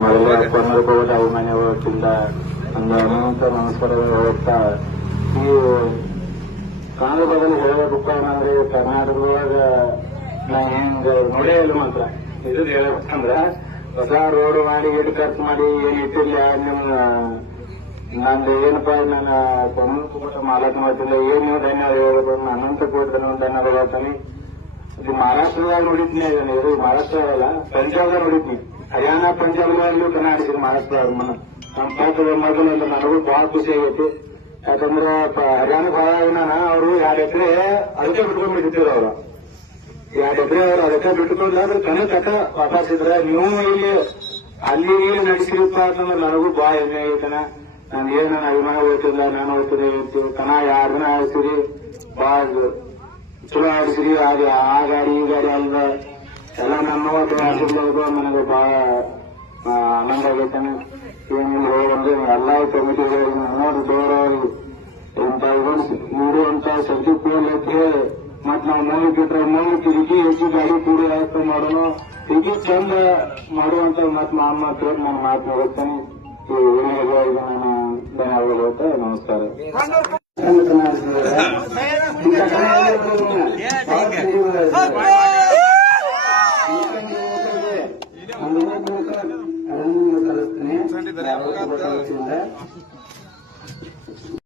ಪನ್ನರಕೋಟ ಅಭಿಮಾನಿ ಹೋಗ್ತಿಲ್ಲ ಒಂದು ಅನಂತ ನಮಸ್ಕಾರಗಳು ಹೋಗ್ತಾ ಈ ಕಾಂಗ್ರೆಸ್ ಹೇಳಬೇಕಪ್ಪ ಅಂದ್ರೆ ಕರ್ನಾಟಕದೊಳಗ ನಾ ಹೆಂಗ ನೋಡೇ ಇಲ್ಲ ಮಾತ್ರ ಇದು ಹೇಳ್ಬೇಕಂದ್ರ ಹೊಸ ರೋಡ್ ಮಾಡಿ ಎಷ್ಟು ಖರ್ಚು ಮಾಡಿ ಏನ್ ಇಟ್ಟಿಲ್ಲ ನಂದು ಏನಪ್ಪಾ ನಾನು ಅನಂತ ಕೋಟ ಮಾರಾಟ ಮಾಡ್ತಿಲ್ಲ ಏನ್ ನೀವು ಧನ್ಯವಾದ ಹೇಳ್ಬೇಕು ಅನಂತ ಕೋಟಿ ಧನ್ಯವಾದ ಹೇಳ್ತಾನೆ. ಇದು ಮಹಾರಾಷ್ಟ್ರದಾಗ ನೋಡಿದ್ನಿ ಅದನ್ನ ಇದು ಮಹಾರಾಷ್ಟ್ರ ಅಲ್ಲ ಪಂಜಾಬ್ದಾಗ ನೋಡಿದ್ನಿ ಹರಿಯಾಣ ಪಂಜಾಬ್ನಲ್ಲೂ ಕರ್ನಾಟಕ ಮಹಾರಾಷ್ಟ್ರ ನಮ್ಮ ಪಾತ್ರದ ಮೊದಲು ನನಗೂ ಬಹಳ ಖುಷಿ ಆಗೈತಿ. ಯಾಕಂದ್ರೆ ಹರಿಯಾಣ ಭಾಗನ ಅವರು 2 ಎಕರೆ ಅದಕ್ಕೆ ಬಿಟ್ಕೊಂಡ್ ಬಿಟ್ಟಿದ್ರು ಅವ್ರು 2 ಎಕರೆ ಅವ್ರು ಅದಕ್ಕೆ ಬಿಟ್ಟುಕೊಂಡ್ಲ ಅಂದ್ರೆ ಕಣ ಕಟ್ಟ ವಾಪಸ್ ಇದ್ರ ನೀವು ಇಲ್ಲಿ ಅಲ್ಲಿ ನಡೆಸಿರಪ್ಪ ಅಂತಂದ್ರೆ ನನಗೂ ಬಹಳ ಹೆಮ್ಮೆ ಆಗೈತನ. ನಾನು ಏನ್ ನನ್ನ ಅಭಿಮಾನ ಹೋಗ್ತಿಲ್ಲ ನಾನು ಹೋಗ್ತೀನಿ ಕಣ 2 ದಿನ ಆಡಿಸಿರಿ ಬಹಳ ಚಲೋ ಆಡಿಸಿರಿ ಆ ಗಾಡಿ ಈ ಗಾಡಿ ಅಲ್ದ ಎಲ್ಲ ನನ್ನ ಆಶೀರ್ವಾದ ನನಗೆ ಬಹಳ ಆನಂದ ಆಗೈತಾನೆ. ಏನಿಲ್ಲ ಹೋಗಂದ್ರೆ ಎಲ್ಲಾ ಕಮಿಟಿಗಳಿಗೆ ನೋಡಿ ದೂರವಾಗಿ ಇಂತ ನೀಡುವಂತ ಶಕ್ತಿ ಪೂರ್ಣಕ್ಕೆ ಮತ್ ನಾವು ಮೂಲ ಕಿಟಕಿ ಹೆಚ್ಚು ಗಾಡಿ ಕೂಡಿ ವ್ಯವಸ್ಥೆ ಮಾಡೋಣ ಹೀಗೆ ಚಂದ ಮಾಡುವಂತ ಮತ್ ಮಾತ್ರ ನಾನು ಮಾತನಾಡುತ್ತೇನೆ. ಈ ಊರಿಗೆ ನಾನು ಧನ್ಯವಾದ ಹೇಳ್ತಾ ನಮಸ್ಕಾರ.